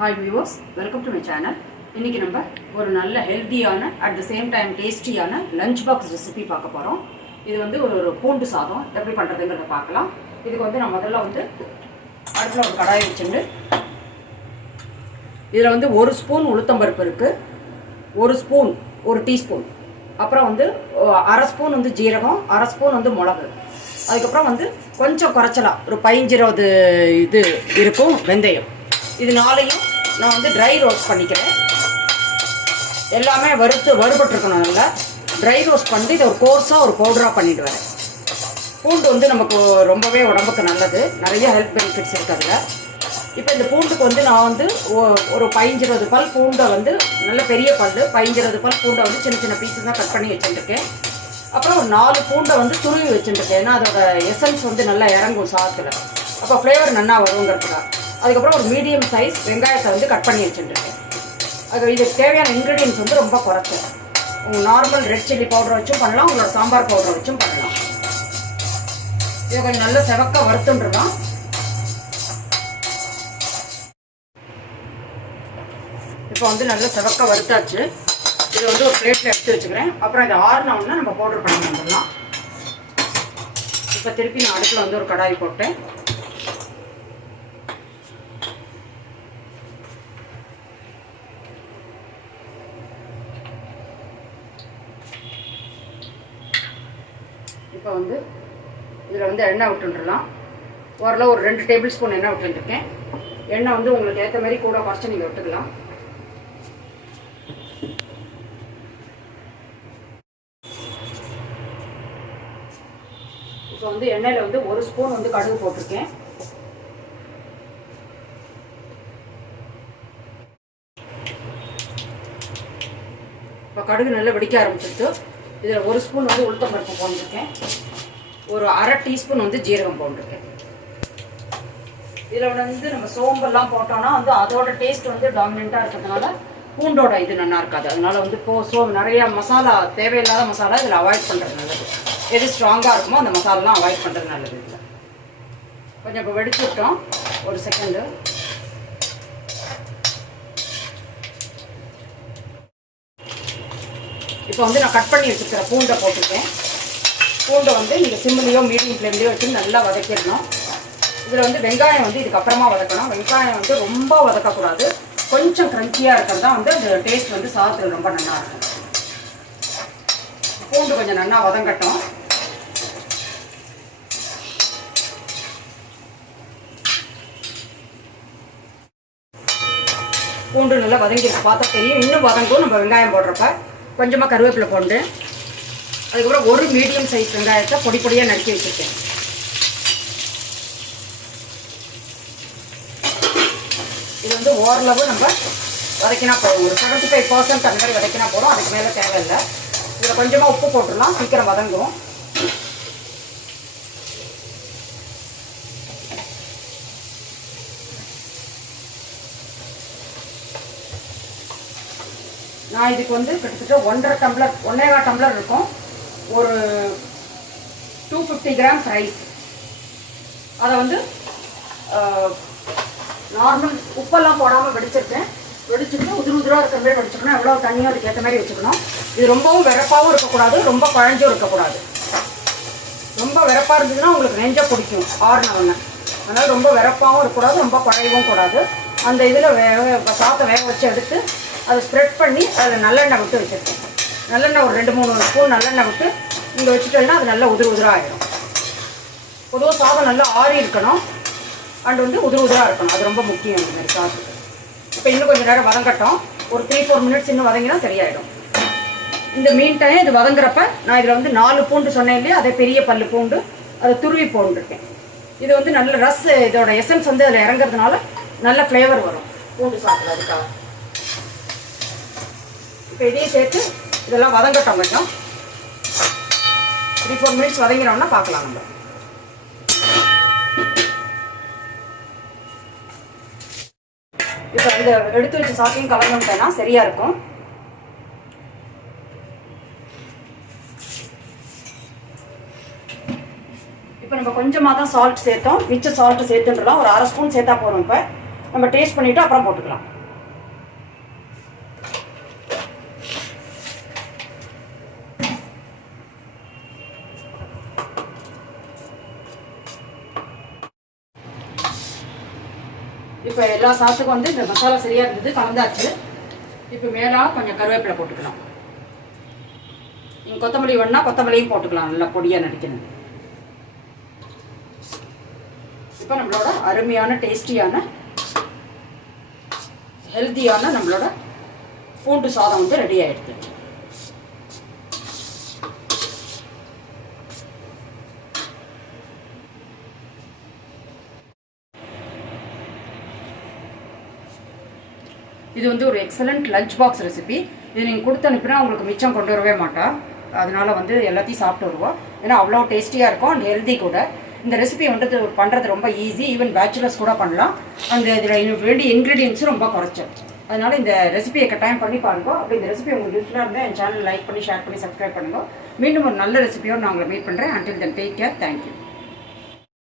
Hi viewers, welcome to my channel. இன்னைக்கு நம்ம ஒரு நல்ல ஹெல்தியான அட் தி சேம் டைம் டேஸ்டியான லஞ்ச் பாக்ஸ் ரெசிபி பார்க்க போறோம். இது வந்து ஒரு பூண்டு சாதம் எப்படி பண்றதுங்கறத பார்க்கலாம். இதுக்கு வந்து நான் முதல்ல வந்து அடுப்புல ஒரு கடாய் வச்சிட்டு இதுல வந்து 1 ஸ்பூன் உளுத்தம் பருப்பு இருக்கு. 1 ஸ்பூன், 1 டீஸ்பூன். அப்புறம் வந்து 1/2 ஸ்பூன் வந்து ஜீரகம், 1/2 ஸ்பூன் வந்து மிளகு. அதுக்கப்புறம் வந்து கொஞ்சம் குறைச்சலாம் ஒரு 15-20 இது இருக்கும் வெந்தயம். இது நாளையும் நான் வந்து ட்ரை ரோஸ்ட் பண்ணிக்கிறேன். எல்லாமே வறுபட்டுருக்கணும். நல்லா ட்ரை ரோஸ்ட் பண்ணி இதை ஒரு கோர்ஸாக ஒரு பவுடராக பண்ணிட்டு வரேன். பூண்டு வந்து நமக்கு ரொம்பவே உடம்புக்கு நல்லது, நிறைய ஹெல்த் பெனிஃபிட்ஸ் இருக்குது அதில். இப்போ இந்த பூண்டுக்கு வந்து நான் வந்து ஒரு 15-20 பல் பூண்டை வந்து நல்ல பெரிய பல் 15-20 பல் பூண்டை வந்து சின்ன சின்ன பீஸஸ் தான் கட் பண்ணி வச்சுருக்கேன். அப்புறம் ஒரு 4 பூண்டை வந்து துருவி வச்சுருக்கேன். ஏன்னா அதோட எசன்ஸ் வந்து நல்லா இறங்கும் சாதத்தில், அப்போ ஃப்ளேவர் நல்லா வருங்கிறதுக்காக. அதுக்கப்புறம் ஒரு மீடியம் சைஸ் வெங்காயத்தை வந்து கட் பண்ணி வச்சுருக்கேன். அது இதுக்கு தேவையான இன்க்ரீடியன்ஸ் வந்து ரொம்ப குறைச்சேன். உங்கள் நார்மல் ரெட் சில்லி பவுடர் வச்சும் பண்ணலாம், உங்களோட சாம்பார் பவுடர் வச்சும் பண்ணலாம். இதை கொஞ்சம் நல்லா செவக்க வறுத்துன்றலாம். இப்போ வந்து நல்லா செவக்க வறுத்தாச்சு. இதை வந்து ஒரு பிளேட்டில் எடுத்து வச்சுக்கிறேன். அப்புறம் இதை ஆறுனோன்னா நம்ம பவுடர் பண்ணி வந்துடலாம். இப்போ திருப்பி நான் அடுப்பில் வந்து ஒரு கடாய் போட்டேன். இப்போ வந்து இதில் வந்து எண்ணெய் விட்டுடலாம். ஓரளவு ஒரு 2 டேபிள் ஸ்பூன் எண்ணெய் விட்டுருக்கேன். எண்ணெய் வந்து உங்களுக்கு ஏற்ற மாதிரி கூட குறைச்சி நீங்கள் விட்டுக்கலாம். இப்போ வந்து எண்ணெயில் வந்து 1 ஸ்பூன் வந்து கடுகு போட்டிருக்கேன். இப்போ கடுகு நல்லா வெடிக்க ஆரம்பிச்சிருச்சு. இதில் 1 ஸ்பூன் வந்து உளுத்தம் பருப்பு போட்டிருக்கேன். ஒரு 1/2 டீஸ்பூன் வந்து ஜீரகம் போட்டிருக்கேன். இதில் வந்து நம்ம சோம்பெல்லாம் போட்டோம்னா வந்து அதோட டேஸ்ட் வந்து டாமினண்ட்டாக இருக்கிறதுனால பூண்டோட இது நல்லா இருக்காது. அதனால வந்து நிறைய மசாலா, தேவையில்லாத மசாலா இதில் அவாய்ட் பண்ணுறது நல்லது. எது ஸ்ட்ராங்காக இருக்குமோ அந்த மசாலாலாம் அவாய்ட் பண்ணுறது நல்லது. இதில் கொஞ்சம் இப்போ வெடிச்சு விட்டோம். ஒரு செகண்டு. இப்போ வந்து நான் கட் பண்ணி வச்சுருக்கிற பூண்டை போட்டிருக்கேன். பூண்டை வந்து நீங்கள் சிம்மிலையோ மீடியம் ஃப்ளேம்லேயோ வச்சு நல்லா வதக்கிடணும். இதில் வந்து வெங்காயம் வந்து இதுக்கப்புறமா வதக்கணும். வெங்காயம் வந்து ரொம்ப வதக்கக்கூடாது, கொஞ்சம் க்ரன்ச்சியாக இருக்கிறது தான் வந்து அந்த டேஸ்ட் வந்து சாதத்தில் ரொம்ப நல்லா இருக்கும். பூண்டு கொஞ்சம் நல்லா வதங்கட்டும். பூண்டு நல்லா வதங்கிடுச்சு, பார்த்தா தெரியும். இன்னும் வதங்கும் நம்ம வெங்காயம் போடுறப்ப. கொஞ்சமாக கருவேப்பிலை போண்டு, அதுக்கப்புறம் ஒரு மீடியம் சைஸ் வெங்காயத்தை பொடி பொடியாக நறுக்கி வச்சுருக்கேன். இது வந்து ஓரளவு நம்ம வதக்கினா போதும். ஒரு 75% அந்த மாதிரி வதக்கினா போதும், அதுக்கு மேலே தேவையில்லை. இதில் கொஞ்சமாக உப்பு போட்டுடலாம், சீக்கிரம் வதங்கும். நான் இதுக்கு வந்து கிட்டத்தட்ட 1.5 டம்ளர் இருக்கும். ஒரு 250 கிராம்ஸ் ரைஸ். அதை வந்து நார்மல் உப்பெல்லாம் போடாமல் வெடிச்சிருக்கேன். வெடிச்சுட்டு உதிராக இருக்கிற மாதிரி வெடிச்சுக்கணும். எவ்வளோ தண்ணியும் அதுக்கு ஏற்ற மாதிரி வச்சுக்கணும். இது ரொம்பவும் விறப்பாகவும் இருக்கக்கூடாது, ரொம்ப குழஞ்சும் இருக்கக்கூடாது. ரொம்ப விறப்பாக இருந்ததுன்னா உங்களுக்கு நெஞ்ச பிடிக்கும் ஆறுனவொன்னே. அதனால் ரொம்ப விறப்பாகவும் இருக்கக்கூடாது, ரொம்ப குழையவும் கூடாது. அந்த இதில் சாதத்தை வேக வச்சு எடுத்து அதை ஸ்ப்ரெட் பண்ணி அதில் நல்லெண்ணெய் விட்டு வச்சுருக்கேன். நல்லெண்ணெய் ஒரு 2-3 ஸ்பூன் நல்லெண்ணெய் விட்டு இங்கே வச்சுட்டோம்னா அது நல்லா உதிராக ஆகிடும். பொதுவாக சாதம் நல்லா ஆறி இருக்கணும், அண்ட் வந்து உதிராக இருக்கணும். அது ரொம்ப முக்கியம் இந்த மாதிரி சாதத்துக்கு. இப்போ இன்னும் கொஞ்சம் நேரம் வதங்கட்டும். ஒரு 3-4 மினிட்ஸ் இன்னும் வதங்கினா சரியாயிடும். இந்த மீன் டைம் இது வதங்குறப்ப நான் இதில் வந்து 4 பூண்டு சொன்னேன் இல்லையா, அதே பெரிய பல்லு பூண்டு அதை துருவி போட்டுருக்கேன். இது வந்து நல்ல இதோட எசன்ஸ் வந்து அதில் இறங்குறதுனால நல்ல ஃப்ளேவர் வரும் பூண்டு சாப்பிட்றது. அதுக்காக இப்போ இதையும் சேர்த்து இதெல்லாம் வதங்கட்டும். கொஞ்சம் 3-4 மினிட்ஸ் வதங்கினோம்னா பார்க்கலாம். நம்ம இப்போ இந்த எடுத்து வச்சு சாப்பியும் கலந்துட்டேன்னா சரியா இருக்கும். இப்போ நம்ம கொஞ்சமாக தான் சால்ட் சேர்த்தோம், மிச்ச சால்ட் சேர்த்துன்றலாம். ஒரு 1/2 ஸ்பூன் சேர்த்தா போதும். இப்போ நம்ம டேஸ்ட் பண்ணிவிட்டு அப்புறம் போட்டுக்கலாம். இப்போ எல்லா சாத்துக்கும் வந்து இந்த மசாலா சரியாக இருந்தது, கலந்தாச்சு. இப்போ மேலே கொஞ்சம் கருவேப்பிலை போட்டுக்கலாம். நீங்கள் கொத்தமல்லி வேணுன்னா கொத்தமல்லியும் போட்டுக்கலாம், நல்லா பொடியாக நடிக்கணும். இப்போ நம்மளோட அருமையான டேஸ்டியான ஹெல்த்தியான நம்மளோட பூண்டு சாதம் வந்து ரெடி ஆகிடுது. இது வந்து ஒரு எக்ஸலண்ட் லஞ்ச் பாக்ஸ் ரெசிபி. இது நீங்கள் கொடுத்து அனுப்பினா உங்களுக்கு மிச்சம் கொண்டு வரவே மாட்டா. அதனால வந்து எல்லாத்தையும் சாப்பிட்டு வருவோம். ஏன்னா அவ்வளோ டேஸ்டியாக இருக்கும் அண்ட் ஹெல்தி கூட. இந்த ரெசிபி வந்து பண்ணுறது ரொம்ப ஈஸி, ஈவன் பேச்சுலர்ஸ் கூட பண்ணலாம். அந்த இதில் வேண்டிய இன்க்ரீடியன்ஸும் ரொம்ப குறைச்சல். அதனால் இந்த ரெசிபியை கட்டாயம் பண்ணி பாருங்க. அப்படி இந்த ரெசிபி உங்களுக்கு யூஸ்ஃபுல்லாக இருந்தால் என் சேனல் லைக் பண்ணி ஷேர் பண்ணி சப்ஸ்கிரைப் பண்ணுங்கள். மீண்டும் ஒரு நல்ல ரெசிபியோடு நான் உங்களை மீட் பண்ணுறேன். Until then take care. Thank you.